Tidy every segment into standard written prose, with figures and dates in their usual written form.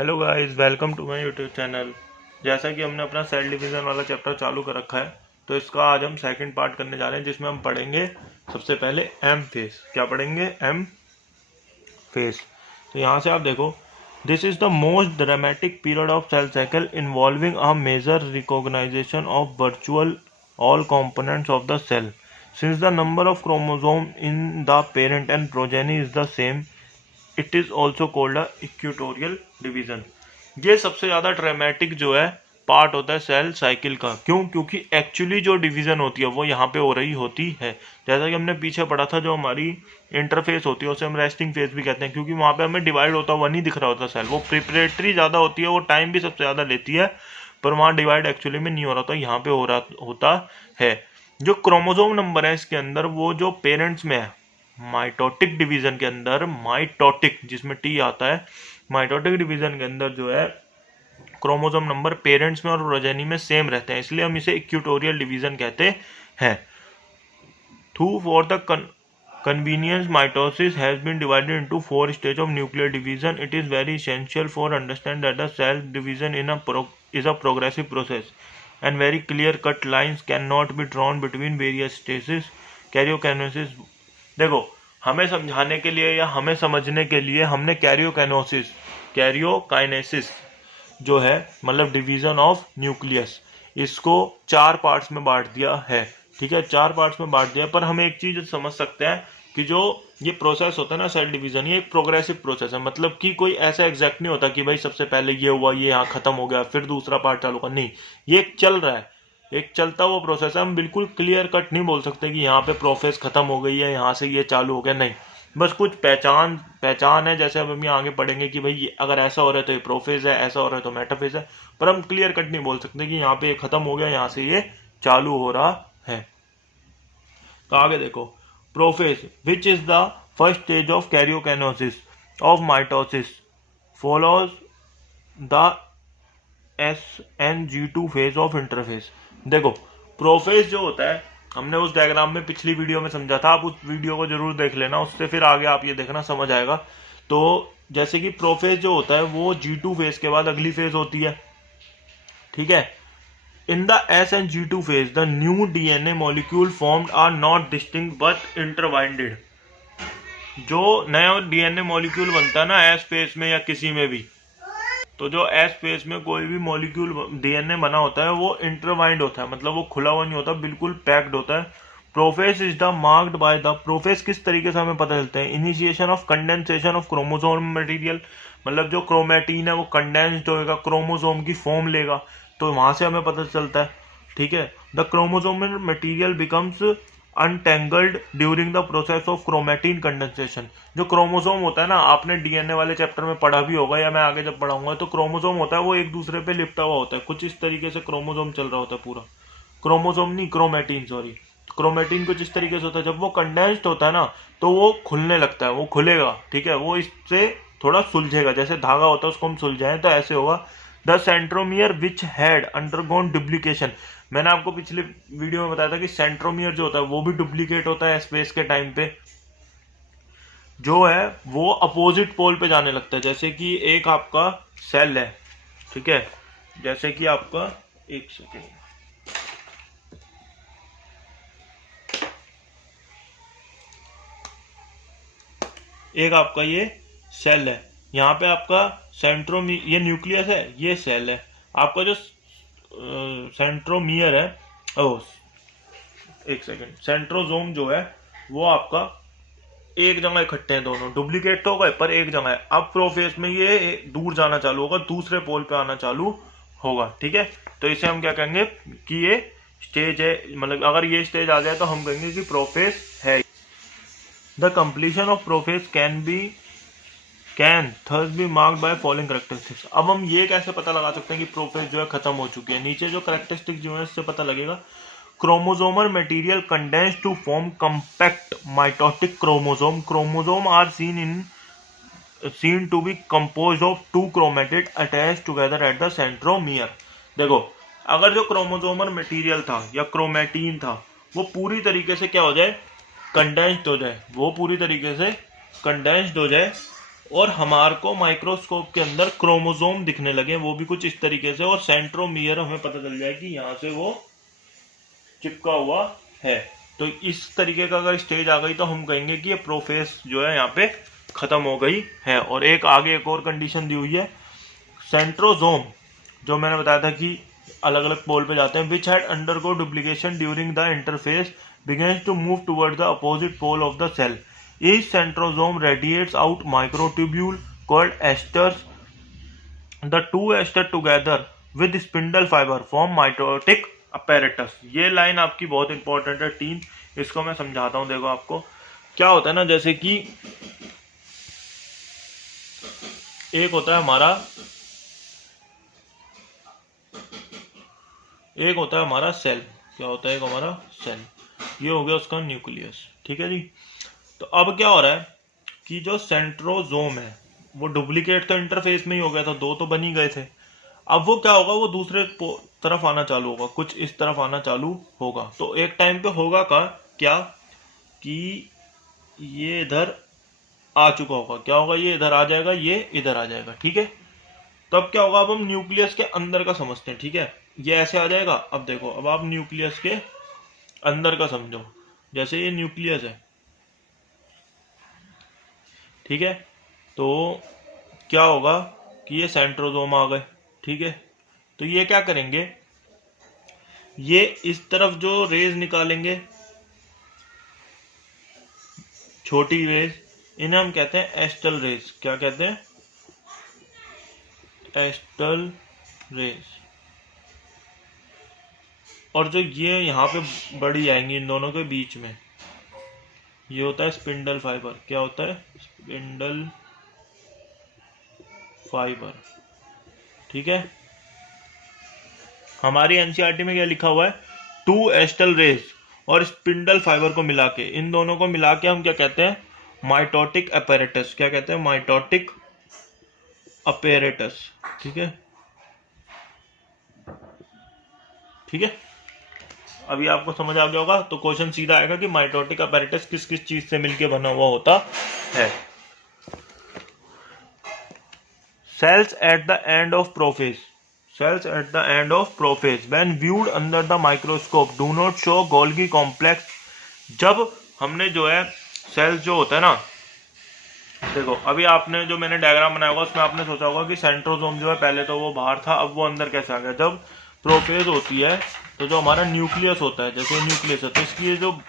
Hello guys, welcome to my YouTube channel. जैसा कि हमने अपना सेल डिवीज़न वाला चैप्टर चालू कर रखा है, तो इसका आज हम सेकंड पार्ट करने जा रहे हैं, जिसमें हम पढ़ेंगे सबसे पहले एम फेस। क्या पढ़ेंगे? M phase. तो यहाँ से आप देखो, this is the most dramatic period of cell cycle involving a major reorganisation of virtual all components of the cell. Since the number of chromosomes in the parent and progeny is the same, it is also called a equatorial division. ये सबसे ज़्यादा dramatic जो है part होता है cell cycle का। क्यों? क्योंकि एक्चुअली जो डिवीज़न होती है वो यहाँ पे हो रही होती है। जैसा कि हमने पीछे पढ़ा था, जो हमारी इंटरफेस होती है उसे हम रेस्टिंग फेज भी कहते हैं, क्योंकि वहाँ पे हमें डिवाइड होता हुआ नहीं दिख रहा होता सेल। वो प्रिपरेटरी ज़्यादा होती है, वो टाइम भी सबसे ज़्यादा लेती है, पर वहाँ डिवाइड एक्चुअली में नहीं हो रहा था, यहाँ पे हो रहा होता है। जो क्रोमोसोम नंबर है इसके अंदर, वो जो पेरेंट्स में है माइटोटिक डिवीजन के अंदर, माइटोटिक जिसमें टी आता है, माइटोटिक डिवीजन के अंदर जो है क्रोमोसोम नंबर पेरेंट्स में और प्रोजेनी में सेम रहते हैं, इसलिए हम इसे इक्वेटोरियल डिवीजन कहते हैं। For the convenience, mitosis has been divided into 4 stages of nuclear division. It is very essential for understand that the cell division is a progressive process, and very clear-cut lines cannot be drawn between various stages. Karyokinesis, देखो, हमें समझाने के लिए या हमें समझने के लिए हमने कैरियोकाइनेसिस जो है, मतलब डिवीजन ऑफ न्यूक्लियस, इसको 4 पार्ट्स में बांट दिया है। ठीक है, 4 पार्ट्स में बांट दिया। पर हम एक चीज समझ सकते हैं कि जो ये प्रोसेस होता है ना सेल डिवीजन, ये एक प्रोग्रेसिव प्रोसेस है। मतलब कि कोई ऐसा एग्जैक्ट नहीं होता कि भाई सबसे पहले ये हुआ, ये यहाँ खत्म हो गया, फिर दूसरा पार्ट चालू कर। नहीं, ये एक चल रहा है, एक चलता हुआ प्रोसेस है। हम बिल्कुल क्लियर कट नहीं बोल सकते कि यहाँ पे प्रोसेस खत्म हो गई है, यहाँ से ये चालू हो गया। नहीं, बस कुछ पहचान है। जैसे अब हम यहाँ आगे पढ़ेंगे कि भाई अगर ऐसा हो रहा है तो ये प्रोफेज है, ऐसा हो रहा है तो मेटाफेज है, पर हम क्लियर कट नहीं बोल सकते कि यहाँ पे ये खत्म हो गया, यहाँ से ये चालू हो रहा है। तो आगे देखो, prophase which is the first stage of karyokinesis of mitosis follows the SNG2 phase of interface. देखो, प्रोफेज जो होता है, हमने उस डायग्राम में पिछली वीडियो में समझा था, आप उस वीडियो को जरूर देख लेना, उससे फिर आगे आप ये देखना समझ आएगा। तो जैसे कि प्रोफेज जो होता है वो G2 फेज के बाद अगली फेज होती है। ठीक है, in the SNG2 phase the new DNA molecule formed are not distinct but intertwined. जो नया डीएनए मॉलिक्यूल बनता है ना एस फेज में या किसी में भी, तो जो एस फेज में कोई भी मॉलिक्यूल डीएनए बना होता है वो इंटरवाइंड होता है, मतलब वो खुला हुआ नहीं होता, बिल्कुल पैक्ड होता है। Prophase is the marked by the prophase किस तरीके से हमें पता चलता है? Initiation of condensation of chromosome material, मतलब जो क्रोमेटीन है वो कंडेंस्ड होएगा, क्रोमोसोम की फॉर्म लेगा, तो वहां से हमें पता चलता है। ठीक है, the chromosomal material becomes untangled during the process of chromatin condensation. जो क्रोमोसोम होता है ना, आपने डीएनए वाले चैप्टर में पढ़ा भी होगा या मैं आगे जब पढ़ाऊंगा, तो क्रोमोसोम होता है वो एक दूसरे पे लिपटा हुआ होता है, कुछ इस तरीके से क्रोमोसोम चल रहा होता है पूरा। क्रोमोसोम नहीं, क्रोमेटिन, सॉरी। क्रोमेटिन कुछ इस तरीके से होता है, जब वो कंडेंस्ड होता है ना तो वो खुलने लगता है, वो खुलेगा। ठीक है, वो इससे थोड़ा सुलझेगा, जैसे धागा होता है उसको हम सुलझाएं तो ऐसे होगा। The centromere which had undergone duplication, मैंने आपको पिछले वीडियो में बताया था कि सेंट्रोमियर जो होता है वो भी डुप्लीकेट होता है स्पेस के टाइम पे, जो है वो अपोजिट पोल पे जाने लगता है। जैसे कि एक आपका सेल है, ठीक है, जैसे कि आपका, एक सेकेंड, एक आपका ये सेल है, यहाँ पे आपका सेंट्रोमियर, ये न्यूक्लियस है, ये सेल है। आपका जो सेंट्रोमियर है, एक सेकेंड, सेंट्रोजोम जो है वो आपका एक जगह इकट्ठे हैं, दोनों डुप्लीकेट तो हो गए पर एक जगह है। अब प्रोफेज में ये दूर जाना चालू होगा, दूसरे पोल पे आना चालू होगा। ठीक है, तो इसे हम क्या कहेंगे कि ये स्टेज है, मतलब अगर ये स्टेज आ जाए तो हम कहेंगे कि प्रोफेज है। The completion of prophase can thus be marked by following characteristics. अब हम ये कैसे पता लगा सकते हैं कि प्रोफेज जो है खत्म हो चुकी है? नीचे जो कैरेक्टरिस्टिक जो है इससे पता लगेगा। Chromosomal material condensed to form compact mitotic chromosome. Chromosome are seen to be composed of 2 chromatid attached together at the centromere. देखो, अगर जो क्रोमोसोमल मटेरियल था या क्रोमेटीन था वो पूरी तरीके से क्या हो जाए, कंडेंस्ड हो जाए, वो पूरी तरीके से कंडेंस्ड हो जाए और हमारे को माइक्रोस्कोप के अंदर क्रोमोसोम दिखने लगे, वो भी कुछ इस तरीके से, और सेंट्रोमियर हमें पता चल जाए कि यहाँ से वो चिपका हुआ है। तो इस तरीके का अगर स्टेज आ गई तो हम कहेंगे कि ये प्रोफेज जो है यहाँ पे खत्म हो गई है। और एक आगे एक और कंडीशन दी हुई है, सेंट्रोजोम, जो मैंने बताया था कि अलग अलग पोल पे जाते हैं, which had undergo duplication during the interface begins to move towards the opposite pole of the cell. Each centrosome radiates out microtubule called esters. The two ester together with spindle fiber form mitotic apparatus. ये line आपकी बहुत important है 3, इसको मैं समझाता हूँ। देखो आपको क्या होता है ना, जैसे कि एक होता है हमारा सेल, क्या होता है एक हमारा सेल, ये हो गया उसका न्यूक्लियस, ठीक है जी। तो अब क्या हो रहा है कि जो सेंट्रोजोम है वो डुप्लीकेट तो इंटरफेस में ही हो गया था, 2 तो बन ही गए थे। अब वो क्या होगा, वो दूसरे तरफ आना चालू होगा, कुछ इस तरफ आना चालू होगा। तो एक टाइम पे होगा क्या कि ये इधर आ चुका होगा, क्या होगा, ये इधर आ जाएगा, ये इधर आ जाएगा, ठीक है। तब क्या होगा, अब हम न्यूक्लियस के अंदर का समझते हैं, ठीक है। ये ऐसे आ जाएगा। अब देखो, अब आप न्यूक्लियस के अंदर का समझो, जैसे ये न्यूक्लियस है, ठीक है। तो क्या होगा कि ये सेंट्रोजोम आ गए, ठीक है। तो ये क्या करेंगे, ये इस तरफ जो रेज निकालेंगे, छोटी रेज, इन्हें हम कहते हैं एस्टल रेज। क्या कहते हैं, एस्टल रेज। और जो ये यहाँ पे बड़ी आएंगी इन दोनों के बीच में, ये होता है स्पिंडल फाइबर। क्या होता है, स्पिंडल फाइबर, ठीक है। हमारी एनसीईआरटी में क्या लिखा हुआ है, 2 एस्टल रेज और स्पिंडल फाइबर को मिला के, इन दोनों को मिला के हम क्या कहते हैं, माइटोटिक अपैरेटस। क्या कहते हैं, माइटोटिक अपैरेटस, ठीक है, ठीक है। अभी आपको समझ आ गया होगा। तो क्वेश्चन सीधा आएगा कि माइटोटिक अपैरेटस किस किस चीज से मिलकर बना हुआ होता है। Cells at the end of prophase, cells at the end of prophase when viewed under the microscope do not show Golgi complex। जब हमने जो है सेल्स जो होता है ना, देखो अभी आपने जो मैंने डायग्राम बनाया होगा उसमें आपने सोचा होगा कि सेंट्रोसोम जो है पहले तो वो बाहर था, अब वो अंदर कैसे आ गया। जब प्रोफेज होती है तो जो हमारा न्यूक्लियस होता है, जैसे न्यूक्लियस है, तो इसकी जो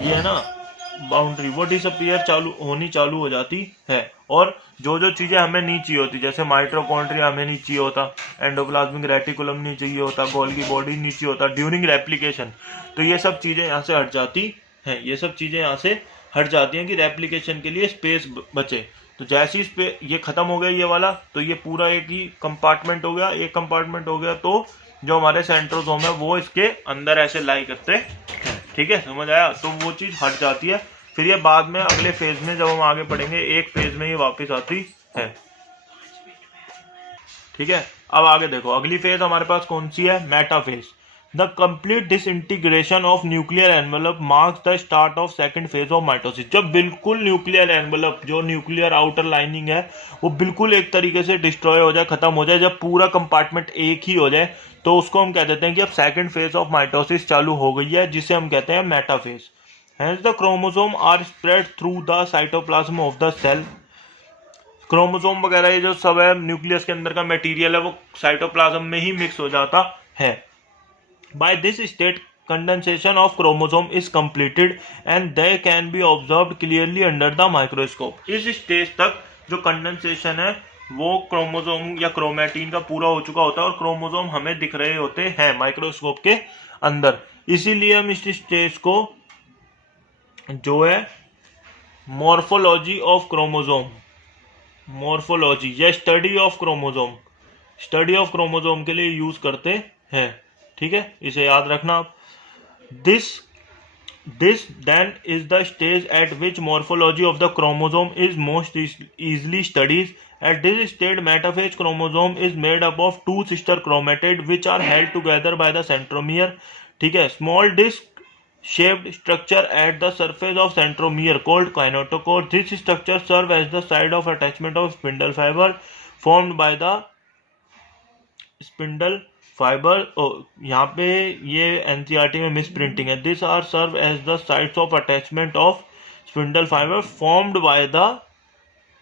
ये है ना बाउंड्री, वो डिसअपीयर होनी चालू हो जाती है। और जो जो चीजें हमें नहीं चाहिए होती, जैसे माइटोकॉन्ड्रिया हमें नहीं चाहिए होता, एंडोप्लाज्मिक रेटिकुलम नहीं चाहिए होता, गोल्गी बॉडी नहीं चाहिए होता ड्यूरिंग रेप्लिकेशन, तो ये सब चीजें यहाँ से हट जाती हैं। ये सब चीजें यहाँ से हट जाती हैं कि रेप्लिकेशन के लिए स्पेस बचे। तो जैसे ही ये खत्म हो गया ये वाला, तो ये पूरा एक ही कंपार्टमेंट हो गया, एक कंपार्टमेंट हो गया। तो जो हमारे सेंट्रोसोम है वो इसके अंदर ऐसे लाई करते हैं, ठीक है, समझ आया। तो वो चीज हट जाती है। फिर ये बाद में अगले फेज में जब हम आगे पढ़ेंगे, एक फेज में ये वापस आती है, ठीक है। अब आगे देखो, अगली फेज हमारे पास कौन सी है, metaphase. The complete disintegration of nuclear envelope marks the start of second phase of mitosis. जब बिल्कुल न्यूक्लियर एनवेलप, जो न्यूक्लियर आउटर लाइनिंग है, वो बिल्कुल एक तरीके से डिस्ट्रॉय हो जाए, खत्म हो जाए, जब पूरा कंपार्टमेंट एक ही हो जाए, तो उसको हम कह देते हैं कि अब सेकंड फेज ऑफ माइटोसिस चालू हो गई है, जिसे हम कहते हैं metaphase. Hence the chromosome are spread through the cytoplasm of the cell। Chromosome वगैरह ये जो सब है न्यूक्लियस के अंदर का मटेरियल है, वो साइटोप्लाज्म में ही मिक्स हो जाता है। By this state condensation of chromosome is completed and they can be observed clearly under the microscope। इस स्टेज तक जो कंडेंसेशन है वो क्रोमोसोम या क्रोमैटिन का पूरा हो चुका होता है और क्रोमोसोम हमें दिख रहे होते हैं माइक्रोस्कोप के अंदर। इसीलिए हम इस स्टेज को जो है मॉर्फोलॉजी ऑफ क्रोमोसोम, मॉर्फोलॉजी या study of chromosome, study of chromosome के लिए यूज करते हैं, ठीक है, इसे याद रखना आप। This then is the stage at which morphology of the chromosome is most easily studies. At this stage metaphase chromosome is made up of 2 sister chromatid which are held together by the centromere, ठीक है। Small disc shaped structure at the surface of centromere called kinetochore. This structure serves as the site of attachment of spindle fiber formed by the spindle fiber. यहाँ पे ये NCERT में misprinting है. This are serve as the sites of attachment of spindle fibre formed by the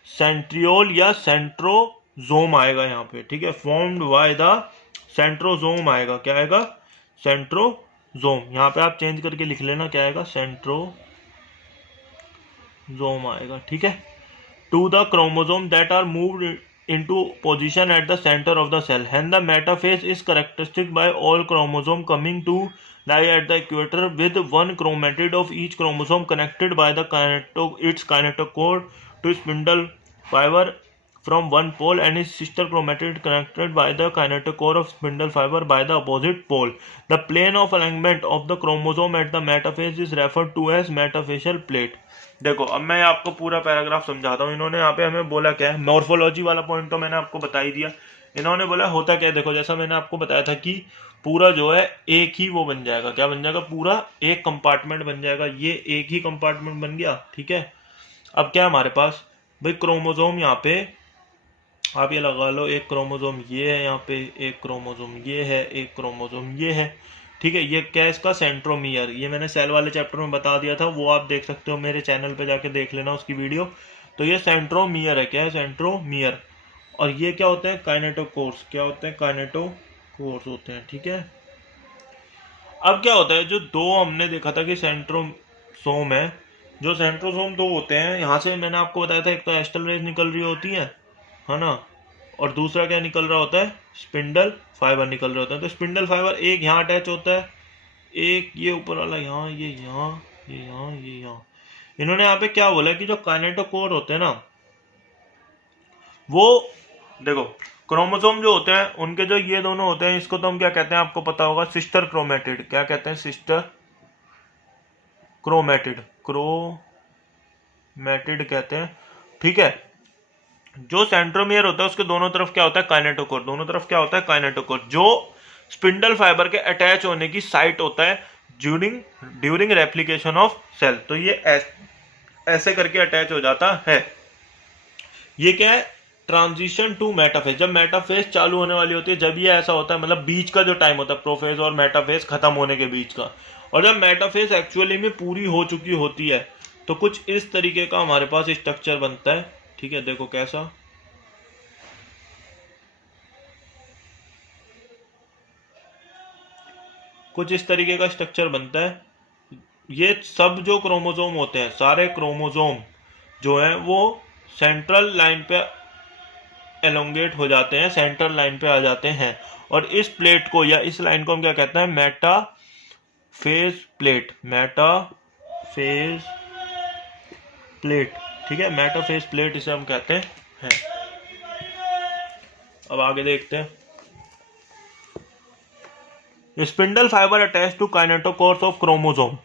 centriole या centrosome आएगा यहाँ पे. ठीक है, फॉर्म्ड बाय द सेंट्रोजोम आएगा. क्या आएगा? सेंट्रोजोम. यहाँ पे आप चेंज करके लिख लेना क्या आएगा? सेंट्रोजोम आएगा. ठीक है. To the chromosome that are moved into position at the center of the cell. Hence the metaphase is characteristic by all chromosome coming to lie at the equator with one chromatid of each chromosome connected by the its kinetochore to spindle fiber from one pole and its sister chromatid connected by the kinetochore of spindle fiber by the opposite pole. The plane of alignment of the chromosome at the metaphase is referred to as metaphasial plate. देखो अब मैं आपको पूरा paragraph समझाता हूँ. इन्होंने यहाँ पे हमें बोला क्या है, मॉर्फोलॉजी वाला पॉइंट तो मैंने आपको बता ही दिया. इन्होंने बोला होता क्या है, देखो जैसा मैंने आपको बताया था कि पूरा जो है एक ही वो बन जाएगा. क्या बन जाएगा? पूरा एक कंपार्टमेंट बन जाएगा. ये एक ही कंपार्टमेंट बन गया. ठीक है. अब क्या हमारे पास भाई क्रोमोजोम, यहाँ पे आप ये लगा लो, एक क्रोमोजोम ये है, यहाँ पे एक क्रोमोजोम ये है, एक क्रोमोजोम ये है. ठीक है. ये क्या है? इसका सेंट्रोमियर. ये मैंने सेल वाले चैप्टर में बता दिया था, वो आप देख सकते हो, मेरे चैनल पे जाके देख लेना उसकी वीडियो. तो ये सेंट्रोमियर है. क्या है? सेंट्रोमियर. और ये क्या होते हैं? काइनेटोकोर्स. क्या होते हैं? काइनेटोकोर्स होते हैं. ठीक है. अब क्या होता है, जो दो हमने देखा था कि सेंट्रोसोम है, जो सेंट्रोसोम दो होते हैं, यहाँ से मैंने आपको बताया था एक तो एस्टल रेज निकल रही होती है ना, और दूसरा क्या निकल रहा होता है? स्पिंडल फाइबर निकल रहा होता है. तो स्पिंडल फाइबर एक यहाँ अटैच होता है, एक ये ऊपर वाला यहाँ, ये यहाँ, ये यहाँ, ये यहाँ. इन्होंने यहाँ पे क्या बोला कि जो काइनेटोकोर होते हैं ना, वो देखो क्रोमोसोम जो होते हैं उनके जो ये दोनों होते हैं, इसको तो हम क्या कहते हैं आपको पता होगा? Sister chromatid. क्या कहते हैं? Sister chromatid. क्रोमेटिड कहते हैं. ठीक है. जो सेंट्रोमियर होता है उसके दोनों तरफ क्या होता है? काइनेटोकोर. दोनों तरफ क्या होता है? काइनेटोकोर. जो स्पिंडल फाइबर के अटैच होने की साइट होता है ड्यूरिंग रेप्लिकेशन ऑफ सेल. तो ये ऐसे करके अटैच हो जाता है. ये क्या है? Transition to metaphase. जब मेटाफेज चालू होने वाली होती है, जब ये ऐसा होता है, मतलब बीच का जो टाइम होता है प्रोफेज और मेटाफेज खत्म होने के बीच का, और जब मेटाफेज एक्चुअली में पूरी हो चुकी होती है, तो कुछ इस तरीके का हमारे पास स्ट्रक्चर बनता है. ठीक है. देखो कैसा, कुछ इस तरीके का स्ट्रक्चर बनता है. ये सब जो क्रोमोसोम होते हैं, सारे क्रोमोसोम जो है वो सेंट्रल लाइन पे एलोंगेट हो जाते हैं, सेंट्रल लाइन पे आ जाते हैं. और इस प्लेट को या इस लाइन को हम क्या कहते हैं? Metaphase plate. Metaphase plate. ठीक है. मेटाफेज प्लेट इसे हम कहते हैं. अब आगे देखते हैं. Spindle fibre attach to kinetochores of chromosome.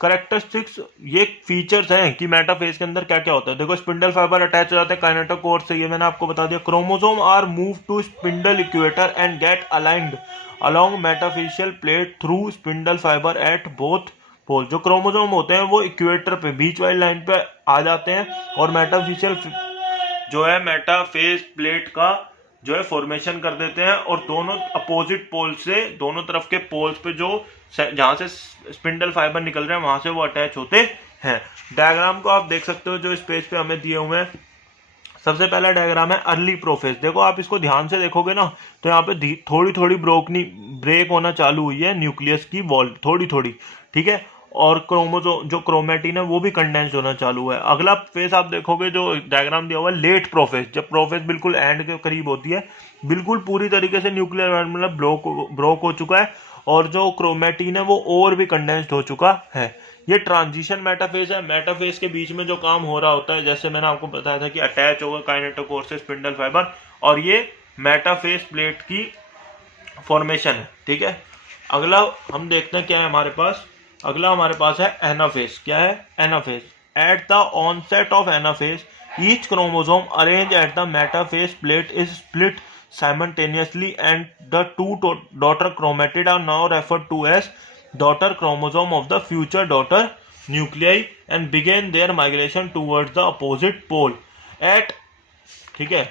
Characteristics, ये फीचर्स हैं कि मेटाफेज के अंदर क्या क्या होता है. देखो स्पिंडल फाइबर अटैच हो जाते हैं काइनेटोकोर से, ये मैंने आपको बता दिया. Chromosome are move to spindle equator and get aligned along metaphasial plate through spindle fibre at both pole. जो क्रोमोसोम होते हैं वो इक्वेटर पे, बीच वाली लाइन पे आ जाते हैं और मेटाफेशियल जो है मेटाफेज प्लेट का जो है फॉर्मेशन कर देते हैं, और दोनों अपोजिट पोल से, दोनों तरफ के पोल्स पे जो जहां से स्पिंडल फाइबर निकल रहे हैं वहां से वो अटैच होते हैं. डायग्राम को आप देख सकते हो जो इस पेज पे हमें दिए हुए हैं. सबसे पहला डायग्राम है अर्ली प्रोफेज. देखो आप इसको ध्यान से देखोगे ना, तो यहाँ पे थोड़ी थोड़ी ब्रेक होना चालू हुई है न्यूक्लियस की वॉल, थोड़ी थोड़ी. ठीक है. और क्रोमोसोम जो क्रोमेटिन है वो भी कंडेंस होना चालू है. अगला फेज आप देखोगे जो डायग्राम दिया हुआ है, लेट प्रोफेज. जब प्रोफेज बिल्कुल एंड के करीब होती है, बिल्कुल पूरी तरीके से न्यूक्लियर मतलब ब्रोक हो चुका है, और जो क्रोमेटिन है वो और भी कंडेंस्ड हो चुका है. ये ट्रांजिशन मेटाफेज है. मेटाफेज के बीच में जो काम हो रहा होता है, जैसे मैंने आपको बताया था कि अटैच होगा काइनेटोकोर से स्पिंडल फाइबर, और ये मेटाफेज प्लेट की फॉर्मेशन है. ठीक है. अगला हम देखते हैं क्या है हमारे पास. अगला हमारे पास है एनाफेज. क्या है? Anaphase. At the onset of anaphase each chromosome arrange at the metaphase plate is split simultaneously and the two daughter chromatid are now referred to as daughter chromosome of the future daughter nuclei and begin their migration towards the opposite pole at, ठीक है,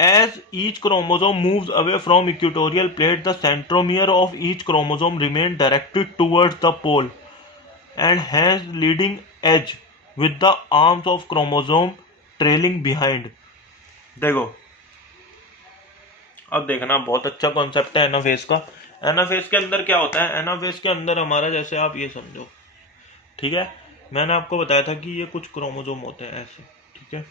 as each chromosome moves away from equatorial plate, the centromere of each chromosome remains directed towards the pole and has leading edge with the arms of chromosome trailing behind. देखो, अब देखना, बहुत अच्छा concept है anaphase का। Anaphase के अंदर क्या होता है? एनाफेज के अंदर हमारा, जैसे आप ये समझो, ठीक है, मैंने आपको बताया था कि ये कुछ क्रोमोसोम होते हैं ऐसे, ठीक है,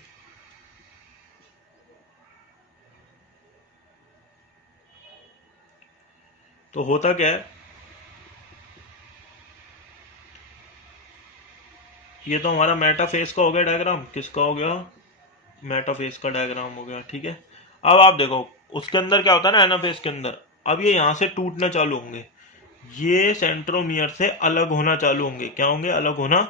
तो होता क्या है, ये तो हमारा मेटाफेज का हो गया डायग्राम। किसका हो गया? मेटाफेज का डायग्राम हो गया, ठीक है। अब आप देखो उसके अंदर क्या होता है ना, एनाफेज के अंदर, अब ये यहाँ से टूटना चालू होंगे, ये सेंट्रोमियर से अलग होना चालू होंगे। क्या होंगे? अलग होना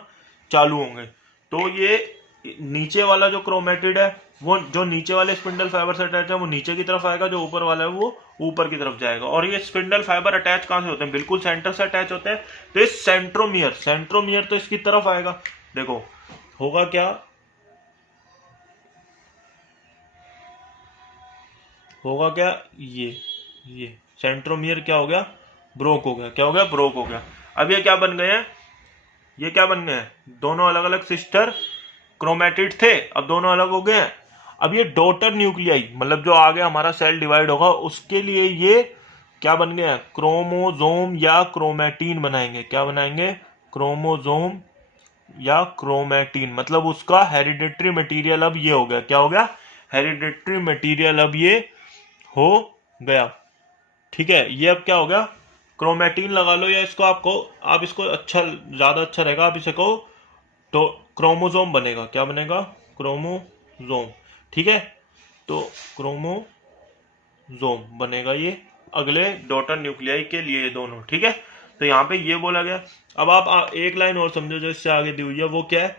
चालू होंगे। तो ये नीचे वाला जो क्रोमेटिड है, वो जो नीचे वाले स्पिंडल फाइबर से अटैच है वो नीचे की तरफ आएगा, जो ऊपर वाला है वो ऊपर की तरफ जाएगा। और ये स्पिंडल फाइबर अटैच कहाँ से होते हैं? बिल्कुल सेंटर से अटैच होते हैं। तो ये सेंट्रोमियर तो इसकी तरफ आएगा। देखो होगा क्या, होगा क्या, ये सेंट्रोमियर क्या हो गया? ब्रोक हो गया। क्या हो गया? ब्रोक हो गया। अब ये क्या बन गए हैं? ये क्या बन गए हैं? दोनों अलग अलग सिस्टर क्रोमेटिड थे, अब दोनों अलग हो गए हैं। अब ये डॉटर न्यूक्लियाई, मतलब जो आगे हमारा सेल डिवाइड होगा उसके लिए ये क्या बन गए हैं? क्रोमोजोम या क्रोमेटीन बनाएंगे। क्या बनाएंगे? क्रोमोजोम या क्रोमेटीन। मतलब उसका हेरिडेटरी मटेरियल अब ये हो गया। क्या हो गया? हेरिडेटरी मटेरियल अब ये हो गया, ठीक है। ये अब क्या हो गया? क्रोमेटीन लगा लो, या इसको आप इसको अच्छा, ज्यादा अच्छा रहेगा, आप इसे कहो तो क्रोमोजोम बनेगा। क्या बनेगा? क्रोमोजोम, ठीक है। तो क्रोमोजोम बनेगा ये अगले डॉटर न्यूक्लियाई के लिए दोनों, ठीक है। तो यहाँ पे ये बोला गया। अब आप एक लाइन और समझो जो इससे आगे दी हुई है, वो क्या है?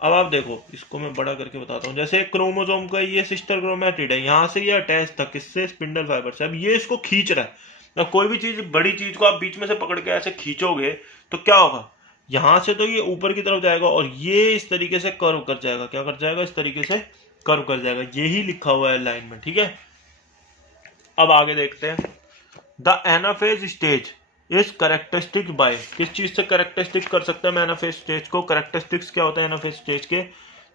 अब आप देखो, इसको मैं बड़ा करके बताता हूँ। जैसे क्रोमोसोम का ये सिस्टर क्रोमेटिड है, यहाँ से ये अटैच था किससे? स्पिंडल फाइबर से। अब ये इसको खींच रहा है। अब कोई भी चीज, बड़ी चीज को आप बीच में से पकड़ के ऐसे खींचोगे तो क्या होगा? यहाँ से तो ये ऊपर की तरफ जाएगा और ये इस तरीके से कर्व कर जाएगा। क्या कर जाएगा? इस तरीके से कर्व कर जाएगा। यही लिखा हुआ है लाइन में, ठीक है। अब आगे देखते हैं। The anaphase stage is characteristic by, किस चीज से कैरेक्टरिस्टिक कर सकते हैं हम एनाफेज स्टेज को? कैरेक्टरिस्टिक्स क्या होता है एनाफेज स्टेज के?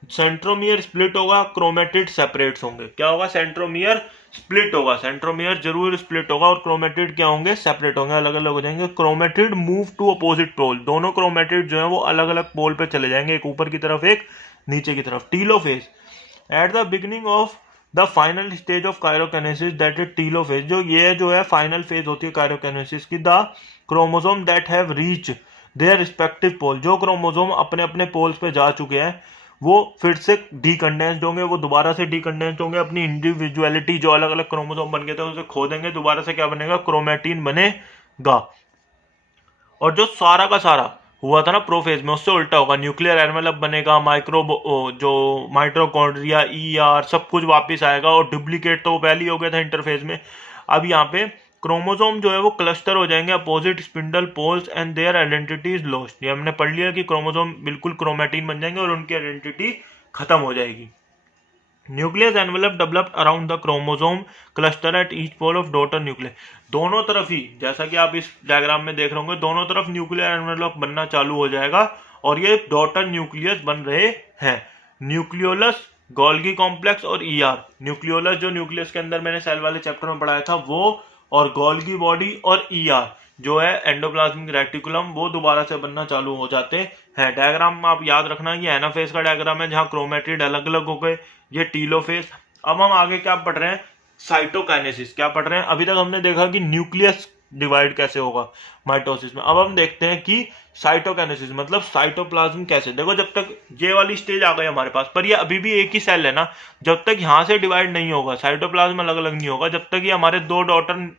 सेंट्रोमियर स्प्लिट होगा, क्रोमेटिड सेपरेट्स होंगे। क्या होगा? सेंट्रोमियर स्प्लिट होगा, सेंट्रोमियर जरूर स्प्लिट होगा, और क्रोमेटिड क्या होंगे? सेपरेट होंगे, अलग अलग हो जाएंगे। Chromatid move to opposite pole, दोनों क्रोमेटिड जो है वो अलग अलग पोल पे चले जाएंगे, एक ऊपर की तरफ एक नीचे की तरफ। Telophase at the beginning of the final stage of karyokinesis, that is telophase. जो है फाइनल फेज होती है कायरोकेनेसिस की। The chromosome that have reach their respective pole, जो क्रोमोसोम अपने अपने पोल्स पे जा चुके हैं वो फिर से डीकंडेंस्ड होंगे, वो दोबारा से डीकंडेंस्ड होंगे। अपनी इंडिविजुअलिटी, जो अलग अलग क्रोमोसोम बन गए थे उसे खो देंगे, दोबारा से क्या बनेगा? क्रोमेटीन बनेगा। और जो सारा का सारा हुआ था ना प्रोफेज में, उससे उल्टा होगा। न्यूक्लियर एनवेलप बनेगा, जो माइटोकॉन्ड्रिया, ईआर, सब कुछ वापस आएगा। और डुप्लीकेट तो पहले ही हो गया था इंटरफेज में। अब यहाँ पे क्रोमोसोम जो है वो क्लस्टर हो जाएंगे opposite spindle poles and their identity is lost. ये हमने पढ़ लिया कि क्रोमोसोम बिल्कुल क्रोमेटीन बन जाएंगे और उनकी आइडेंटिटी खत्म हो जाएगी। Nucleus envelope developed around the chromosome cluster at each pole of daughter nucleus. दोनों तरफ ही, जैसा कि आप इस डायग्राम में देख रहे होंगे, दोनों तरफ न्यूक्लियर एनवेलप बनना चालू हो जाएगा और ये डॉटर न्यूक्लियस बन रहे हैं। न्यूक्लियोलस, गोल्गी कॉम्प्लेक्स और ईआर। न्यूक्लियोलस जो न्यूक्लियस के अंदर मैंने सेल वाले चैप्टर में पढ़ाया था वो, और गोल्गी बॉडी और ईआर जो है एंडोप्लाज्मिक रेटिकुलम, वो दोबारा से बनना चालू हो जाते हैं। डायग्राम में आप याद रखना, ये एनाफेज का डायग्राम है जहां क्रोमेटिड अलग अलग हो गए, ये टीलोफेज। अब हम आगे क्या पढ़ रहे हैं? साइटोकाइनेसिस। क्या पढ़ रहे हैं? अभी तक हमने देखा कि न्यूक्लियस डिवाइड कैसे होगा माइटोसिस में। अब हम देखते हैं कि साइटोकाइनेसिस मतलब साइटोप्लाज्म कैसे। देखो जब तक ये वाली स्टेज आ गई हमारे पास, पर ये अभी भी एक ही सेल है ना, जब तक यहां से डिवाइड नहीं होगा, साइटोप्लाज्म अलग अलग नहीं होगा, जब तक ये हमारे दो डॉटर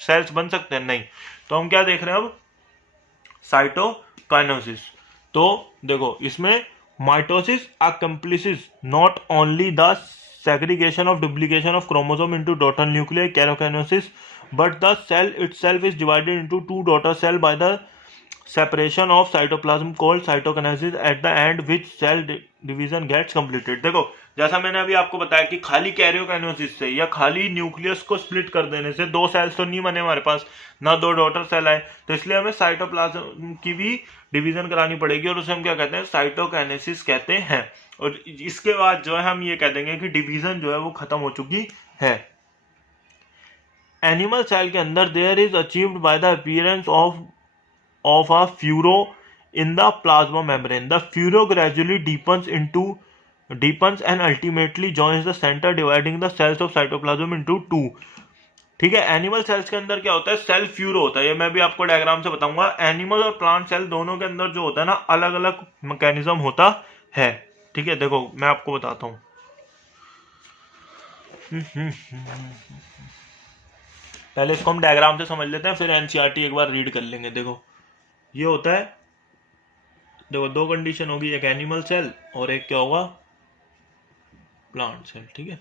सेल्स बन सकते हैं नहीं। तो हम क्या देख रहे हैं अब? साइटोकाइनेसिस। तो देखो इसमें mitosis accomplishes not only the segregation of duplication of chromosome into daughter nuclei, karyokinesis, but the cell itself is divided into two daughter cell by the separation of cytoplasm called cytokinesis at the end which cell division gets completed। देखो जैसा मैंने अभी आपको बताया कि खाली karyokinesis से या खाली न्यूक्लियस को स्प्लिट कर देने से दो सेल्स तो नहीं बने हमारे पास, ना दो डॉटर सेल आए, तो इसलिए हमें साइटोप्लाज्म की भी डिवीजन करानी पड़ेगी और उसे हम क्या कहते हैं, साइटोकाइनेसिस कहते हैं। और इसके बाद जो है हम ये कह देंगे कि डिवीजन जो है वो खत्म हो चुकी है। एनिमल सेल के अंदर there is achieved by the appearance of a furrow in the plasma membrane. The furrow gradually deepens and ultimately joins the center, dividing the cells of cytoplasm into two. ठीक है, animal cells के अंदर क्या होता है, cell furrow होता है। ये मैं भी आपको डायग्राम से बताऊंगा। एनिमल और प्लांट सेल दोनों के अंदर जो होता है ना, अलग अलग मैकेनिज्म होता है। ठीक है, देखो मैं आपको बताता हूं। पहले इसको हम डायग्राम से समझ लेते हैं, फिर एनसीईआरटी एक बार रीड कर लेंगे। देखो ये होता है, देखो दो कंडीशन होगी, एक एनिमल सेल और एक क्या होगा, प्लांट सेल। ठीक है,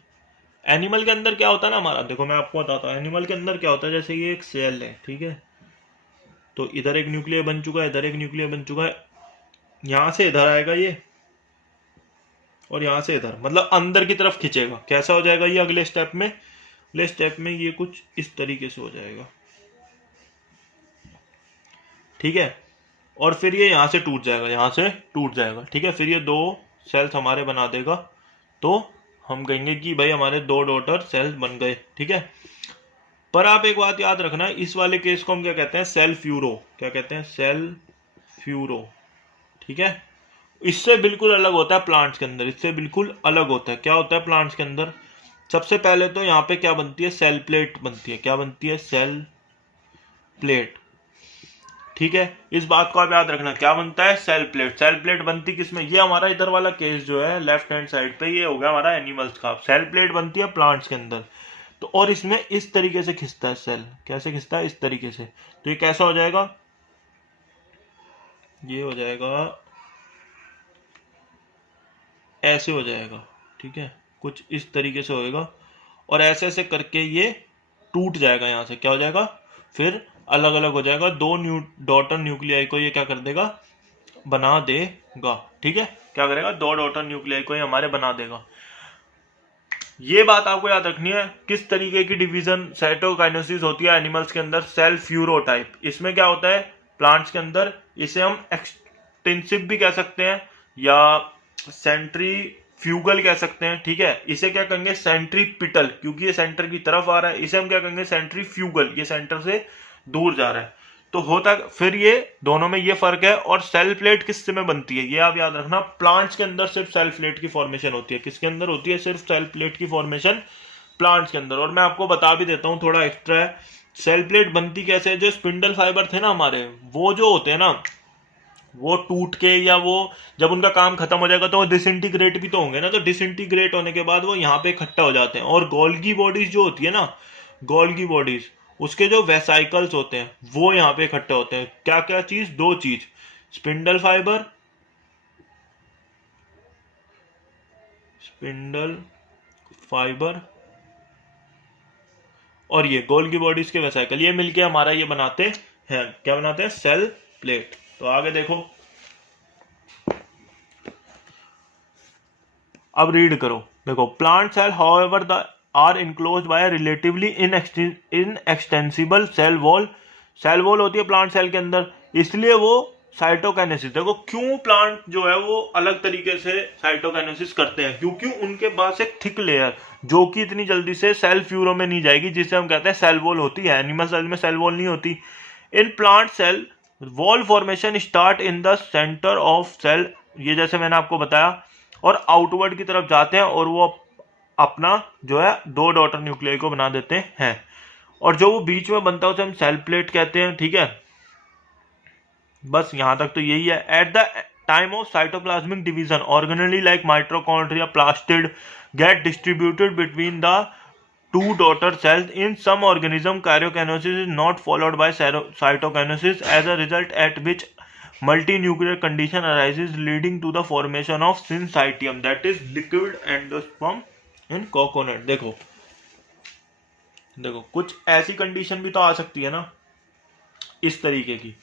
एनिमल के अंदर क्या होता है ना हमारा, देखो मैं आपको बताता हूँ। एनिमल के अंदर क्या होता है, जैसे ये एक सेल है, ठीक है, तो इधर एक न्यूक्लियर बन चुका है, इधर एक न्यूक्लियर बन चुका है, यहां से इधर आएगा ये और यहां से इधर, मतलब अंदर की तरफ खींचेगा। कैसा हो जाएगा ये अगले स्टेप में, अगले स्टेप में ये कुछ इस तरीके से हो जाएगा। ठीक है, और फिर ये यहां से टूट जाएगा, यहां से टूट जाएगा। ठीक है, फिर ये दो सेल्स हमारे बना देगा, तो हम कहेंगे कि भाई हमारे दो डॉटर सेल्स बन गए। ठीक है, पर आप एक बात याद रखना, इस वाले केस को हम क्या कहते हैं, सेल फ्यूरो। क्या कहते हैं, सेल फ्यूरो। ठीक है, इससे बिल्कुल अलग होता है प्लांट्स के अंदर, इससे बिल्कुल अलग होता है। क्या होता है प्लांट्स के अंदर, सबसे पहले तो यहाँ पे क्या बनती है, सेल प्लेट बनती है। क्या बनती है, सेल प्लेट। ठीक है, इस बात को आप याद रखना, क्या बनता है, सेल प्लेट। सेल प्लेट बनती किसमें, ये हमारा इधर वाला केस जो है लेफ्ट हैंड साइड पे, ये हो गया हमारा एनिमल्स का। सेल प्लेट बनती है प्लांट्स के अंदर, तो और इसमें इस तरीके से खिंचता है सेल। कैसे खिंचता है, इस तरीके से। तो ये कैसा हो जाएगा, ये हो जाएगा ऐसे हो जाएगा। ठीक है, कुछ इस तरीके से होएगा और ऐसे ऐसे करके ये टूट जाएगा, यहां से क्या हो जाएगा, फिर अलग अलग हो जाएगा। दो डॉटर न्यूक्लियाई को ये क्या कर देगा, बना देगा। ठीक है, क्या करेगा, दो डॉटर न्यूक्लियाई को ये हमारे बना देगा। ये बात आपको याद रखनी है, किस तरीके की डिवीजन साइटोकाइनेसिस होती है एनिमल्स के अंदर, सेल फ्यूरो टाइप। इसमें क्या होता है प्लांट्स के अंदर, इसे हम एक्सटेंसिव भी कह सकते हैं या सेंट्रीफ्यूगल कह सकते हैं। ठीक है, इसे क्या कहेंगे, सेंट्रीपिटल, क्योंकि ये सेंटर की तरफ आ रहा है। इसे हम क्या कहेंगे, सेंट्रीफ्यूगल, ये सेंटर से दूर जा रहा है। तो होता फिर ये दोनों में ये फर्क है। और सेल प्लेट किससे में बनती है, ये आप याद रखना, प्लांट्स के अंदर सिर्फ सेल प्लेट की फॉर्मेशन होती है। किसके अंदर होती है, सिर्फ सेल प्लेट की फॉर्मेशन प्लांट्स के अंदर। और मैं आपको बता भी देता हूं, थोड़ा एक्स्ट्रा है, सेल प्लेट बनती कैसे है, जो स्पिंडल फाइबर थे ना हमारे, वो जो होते हैं ना, वो टूट के या वो जब उनका काम खत्म हो जाएगा तो वो डिसइंटीग्रेट भी तो होंगे ना, तो डिसइंटीग्रेट होने के बाद वो यहाँ पे इकट्ठा हो जाते हैं। और गोल्गी बॉडीज जो होती है ना, गोल्गी बॉडीज, उसके जो वेसाइकल्स होते हैं वो यहाँ पे इकट्ठे होते हैं। क्या क्या चीज, दो चीज, स्पिंडल फाइबर, स्पिंडल फाइबर और ये गोल्गी बॉडीज के वेसाइकल, ये मिलके हमारा ये बनाते हैं, क्या बनाते हैं, सेल प्लेट। तो आगे देखो, अब रीड करो। देखो, plant cell however the are enclosed by relatively inextensible cell wall. Cell wall होती है प्लांट सेल के अंदर, इसलिए वो साइटोकाइनेसिस, देखो क्यों प्लांट जो है वो अलग तरीके से साइटोकाइनेसिस करते हैं, क्योंकि उनके पास एक थिक लेयर जो कि इतनी जल्दी से सेल फ्यूरो में नहीं जाएगी, जिसे हम कहते हैं सेल वॉल होती है। एनिमल सेल में सेल वॉल नहीं होती। In plant cell wall formation start in the centre of cell, ये जैसे मैंने आपको बताया, और आउटवर्ड की तरफ जाते हैं और वो अपना जो है दो डॉटर न्यूक्लियाई को बना देते हैं। और जो वो बीच में बनता है उसे हम सेल प्लेट कहते हैं। ठीक है, बस यहां तक तो यही है। At the time of cytoplasmic division, organelle like mitochondria, plastid get distributed between the two daughter cells. In some organism, karyokinesis is not followed by cytokinesis, as a result at which multinuclear condition arises, leading to the formation of syncytium, that is liquid endosperm in coconut. देखो देखो कुछ ऐसी condition भी तो आ सकती है ना, इस तरीके की।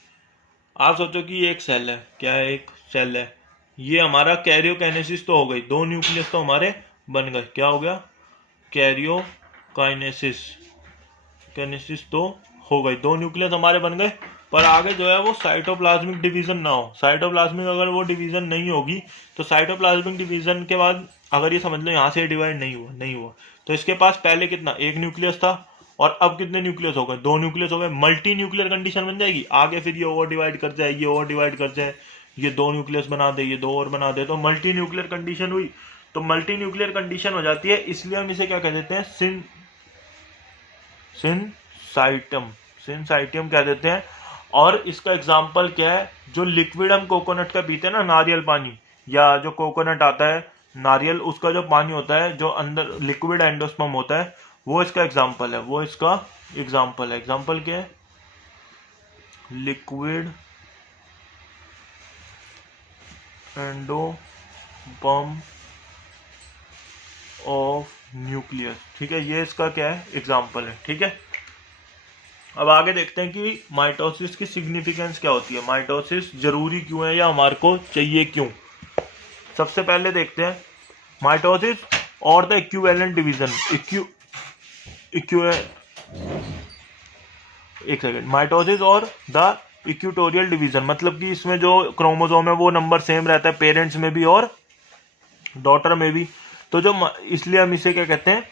आप सोचो कि ये एक सेल है, क्या है, एक सेल है, ये हमारा कैरियोकाइनेसिस तो हो गई, 2 न्यूक्लियस तो हमारे बन गए, क्या हो गया, कैरियोकाइनेसिस, कैनेसिस तो हो गई, 2 न्यूक्लियस हमारे बन गए। पर आगे जो है वो साइटोप्लाज्मिक डिवीजन ना हो, साइटोप्लाज्मिक अगर वो डिवीजन नहीं होगी तो साइटोप्लाज्मिक डिवीजन के बाद अगर ये समझ लो यहाँ से डिवाइड नहीं हुआ तो इसके पास पहले कितना, 1 न्यूक्लियस था, और अब कितने न्यूक्लियस हो गए, 2 न्यूक्लियस हो गए, मल्टी न्यूक्लियर कंडीशन बन जाएगी। आगे फिर ये ओवर डिवाइड कर जाए, ये ओवर डिवाइड कर जाए, ये 2 न्यूक्लियस बना दे, ये 2 और बना दे, तो मल्टी न्यूक्लियर कंडीशन हुई। तो मल्टी न्यूक्लियर कंडीशन हो जाती है, इसलिए हम इसे क्या कह देते हैं, सिनसाइटम, सिनसाइटियम कह देते हैं। और इसका एग्जाम्पल क्या है, जो लिक्विड हम कोकोनट का पीते हैं ना, नारियल पानी, या जो कोकोनट आता है नारियल, उसका जो पानी होता है जो अंदर लिक्विड एंडोस्पर्म होता है, वो इसका एग्जाम्पल है, वो इसका एग्जाम्पल है। एग्जाम्पल क्या है, लिक्विड एंडोस्पर्म ऑफ न्यूक्लियस, ठीक है, ये इसका क्या है, एग्जाम्पल है, ठीक है। अब आगे देखते हैं कि माइटोसिस की सिग्निफिकेंस क्या होती है, माइटोसिस जरूरी क्यों है या हमारे को चाहिए क्यों। सबसे पहले देखते हैं माइटोसिस और द इक्विवेलेंट डिवीजन, एक सेकेंड, माइटोसिस और द इक्वेटोरियल डिवीजन, मतलब कि इसमें जो क्रोमोसोम है वो नंबर सेम रहता है पेरेंट्स में भी और डॉटर में भी। तो जो इसलिए हम इसे क्या कहते हैं,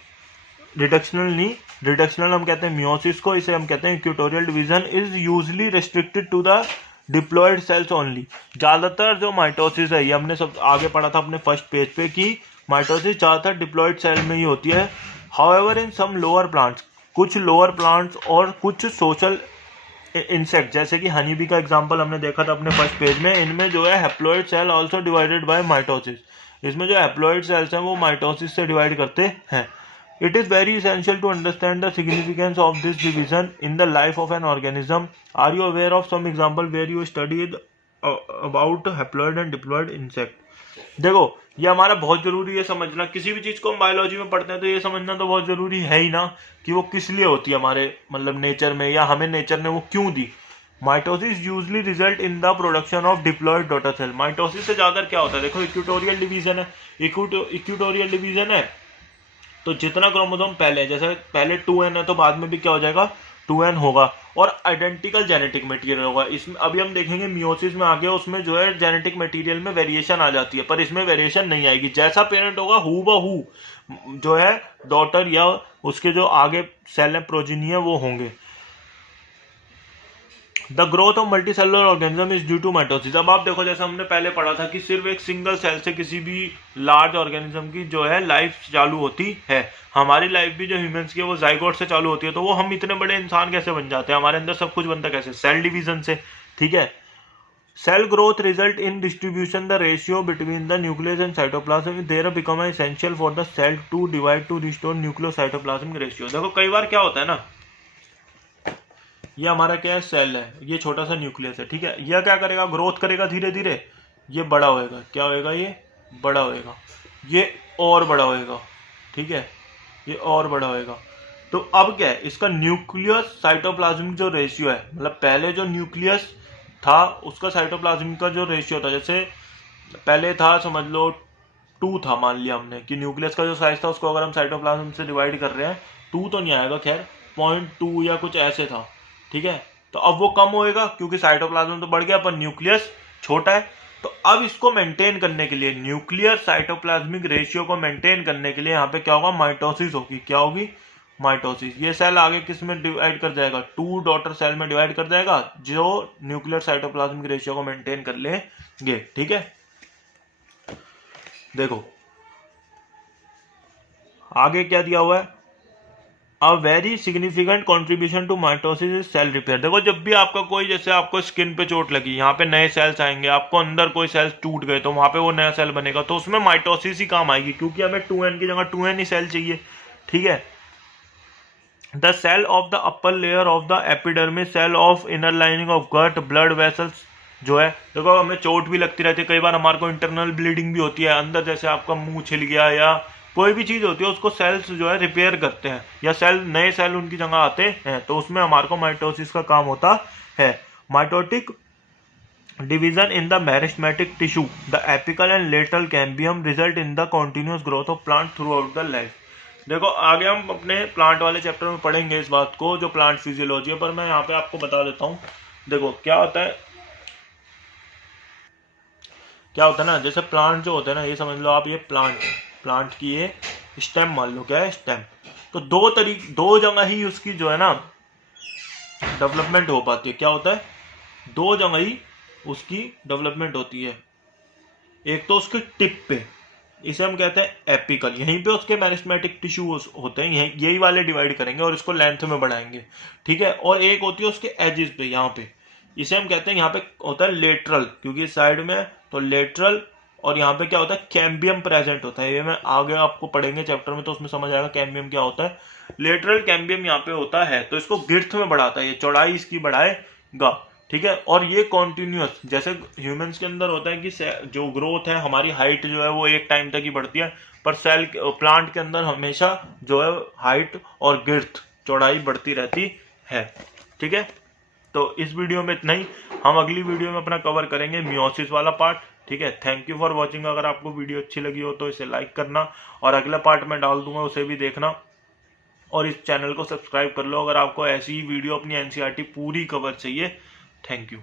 रिडक्शनल नहीं, रिडक्शनल हम कहते हैं मियोसिस को, इसे हम कहते हैं equatorial division is usually restricted to the diploid cells only. ज्यादातर जो माइटोसिस है, ये हमने सब आगे पढ़ा था अपने फर्स्ट पेज पे कि माइटोसिस ज्यादातर डिप्लॉयड सेल में ही होती है। However in some lower plants, कुछ लोअर प्लांट्स और कुछ सोशल इंसेक्ट, जैसे कि हनी बी का एग्जांपल हमने देखा था अपने फर्स्ट पेज में, इनमें जो है haploid cell also divided by mitosis, इसमें जो हैप्लॉइड सेल्स हैं वो माइटोसिस से डिवाइड करते हैं। It is very essential to understand the significance of this division in the life of an organism. Are you aware of some example where you studied about haploid and diploid insect? देखो ये हमारा बहुत जरूरी है समझना, किसी भी चीज को हम बायोलॉजी में पढ़ते हैं तो ये समझना तो बहुत जरूरी है ही ना कि वो किस लिए होती है हमारे मतलब नेचर में, या हमें नेचर ने वो क्यों दी। Mitosis usually result in the production of diploid daughter cell. Mitosis से ज्यादा क्या होता है, देखो इक्वेटोरियल डिवीजन है, इक्वेटोरियल डिवीजन है तो जितना क्रोमोसोम पहले है, जैसे पहले 2n है तो बाद में भी क्या हो जाएगा, 2n होगा, और आइडेंटिकल जेनेटिक मटेरियल होगा। इसमें अभी हम देखेंगे मियोसिस में आगे उसमें जो है जेनेटिक मटेरियल में वेरिएशन आ जाती है, पर इसमें वेरिएशन नहीं आएगी, जैसा पेरेंट होगा हु बहू जो है डॉटर या उसके जो आगे सेल है प्रोजिनी है वो होंगे। The growth of multicellular organism is due to mitosis. अब आप देखो जैसे हमने पहले पढ़ा था कि सिर्फ एक सिंगल सेल से किसी भी लार्ज ऑर्गेनिज्म की जो है लाइफ चालू होती है, हमारी लाइफ भी जो ह्यूमंस की है वो जाइगोट से चालू होती है। तो वो हम इतने बड़े इंसान कैसे बन जाते हैं, हमारे अंदर सब कुछ बनता कैसे, सेल डिवीजन से, ठीक है। Cell growth result in distribution the ratio between the nucleus and cytoplasm there become essential for the cell to divide to restore nucleocytoplasmic ratio. देखो कई बार क्या होता है ना, ये हमारा क्या है, सेल है, ये छोटा सा न्यूक्लियस है, ठीक है, यह क्या करेगा, ग्रोथ करेगा धीरे धीरे, ये बड़ा होएगा, क्या होएगा, ये बड़ा होएगा, ये और बड़ा होएगा, ठीक है, ये और बड़ा होएगा। तो अब क्या है, इसका न्यूक्लियस साइटोप्लाज्मिक जो रेशियो है, मतलब पहले जो न्यूक्लियस था उसका साइटोप्लाज्मिक का जो रेशियो था, जैसे पहले था समझ लो 2 था, मान लिया हमने कि न्यूक्लियस का जो साइज था उसको अगर हम साइटोप्लाज्म से डिवाइड कर रहे हैं 2 तो नहीं आएगा, खैर 0.2 या कुछ ऐसे था, ठीक है। तो अब वो कम होएगा क्योंकि साइटोप्लाज्म तो बढ़ गया पर न्यूक्लियस छोटा है। तो अब इसको मेंटेन करने के लिए, न्यूक्लियर साइटोप्लाज्मिक रेशियो को मेंटेन करने के लिए यहाँ पे क्या होगा, माइटोसिस होगी, क्या होगी, माइटोसिस। ये सेल आगे किस में डिवाइड कर जाएगा, 2 डॉटर सेल में डिवाइड कर जाएगा जो न्यूक्लियर साइटोप्लाज्मिक रेशियो को मेंटेन कर लेंगे, ठीक है। देखो आगे क्या दिया हुआ है, a very significant contribution to mitosis is cell repair. देखो जब भी आपका कोई, जैसे आपको स्किन पे चोट लगी, यहाँ पे नए सेल्स आएंगे, आपको अंदर कोई सेल्स टूट गए तो वहां पे वो नया सेल बनेगा, तो उसमें माइटोसिस ही काम आएगी क्योंकि हमें 2n की जगह 2n ही सेल चाहिए, ठीक है। The cell of the upper layer of the epidermis, cell of inner lining of gut, blood vessels जो है, देखो हमें चोट भी लगती रहती है, कई बार हमारे को इंटरनल ब्लीडिंग भी होती है अंदर, जैसे आपका मुंह छिल गया या कोई भी चीज होती है उसको सेल्स जो है रिपेयर करते हैं या सेल नए सेल उनकी जगह आते हैं, तो उसमें हमारे को माइटोसिस का काम होता है। Mitotic division in the meristematic tissue, the apical and lateral cambium result in the continuous growth of plant through out the life. देखो आगे हम अपने प्लांट वाले चैप्टर में पढ़ेंगे इस बात को, जो प्लांट फिजियोलॉजी है, पर मैं यहाँ पे आपको बता देता हूँ। देखो क्या होता है ना, जैसे प्लांट जो होते हैं ना, ये समझ लो आप, ये प्लांट की ये स्टेम मान लो, क्या है स्टेम। तो दो जगह ही उसकी जो है ना डेवलपमेंट हो पाती है। क्या होता है, दो जगह ही उसकी डेवलपमेंट होती है। एक तो उसके टिप पे, इसे हम कहते हैं एपिकल, यहीं पे उसके मेरिस्टेमेटिक टिश्यू होते हैं, यही वाले डिवाइड करेंगे और इसको लेंथ में बढ़ाएंगे, ठीक है। और एक होती है उसके एजेस पे, यहाँ पे, इसे हम कहते हैं, यहाँ पे होता है लेटरल, क्योंकि साइड में तो लेटरल, और यहाँ पे क्या होता है कैम्बियम प्रेजेंट होता है। ये मैं आगे आपको पढ़ेंगे चैप्टर में तो उसमें समझ आएगा कैम्बियम क्या होता है। लेटरल कैम्बियम यहाँ पे होता है, तो इसको गिर्थ में बढ़ाता है, ये चौड़ाई इसकी बढ़ाएगा, ठीक है। और ये कॉन्टिन्यूअस, जैसे ह्यूमंस के अंदर होता है कि जो ग्रोथ है, हमारी हाइट जो है वो एक टाइम तक ही बढ़ती है, पर प्लांट के अंदर हमेशा जो है हाइट और गिर्थ, चौड़ाई बढ़ती रहती है, ठीक है। तो इस वीडियो में इतना ही, हम अगली वीडियो में अपना कवर करेंगे मियोसिस वाला पार्ट, ठीक है। Thank you for watching. अगर आपको वीडियो अच्छी लगी हो तो इसे लाइक करना, और अगला पार्ट में डाल दूंगा, उसे भी देखना, और इस चैनल को सब्सक्राइब कर लो अगर आपको ऐसी ही वीडियो अपनी एनसीईआरटी पूरी कवर चाहिए। Thank you.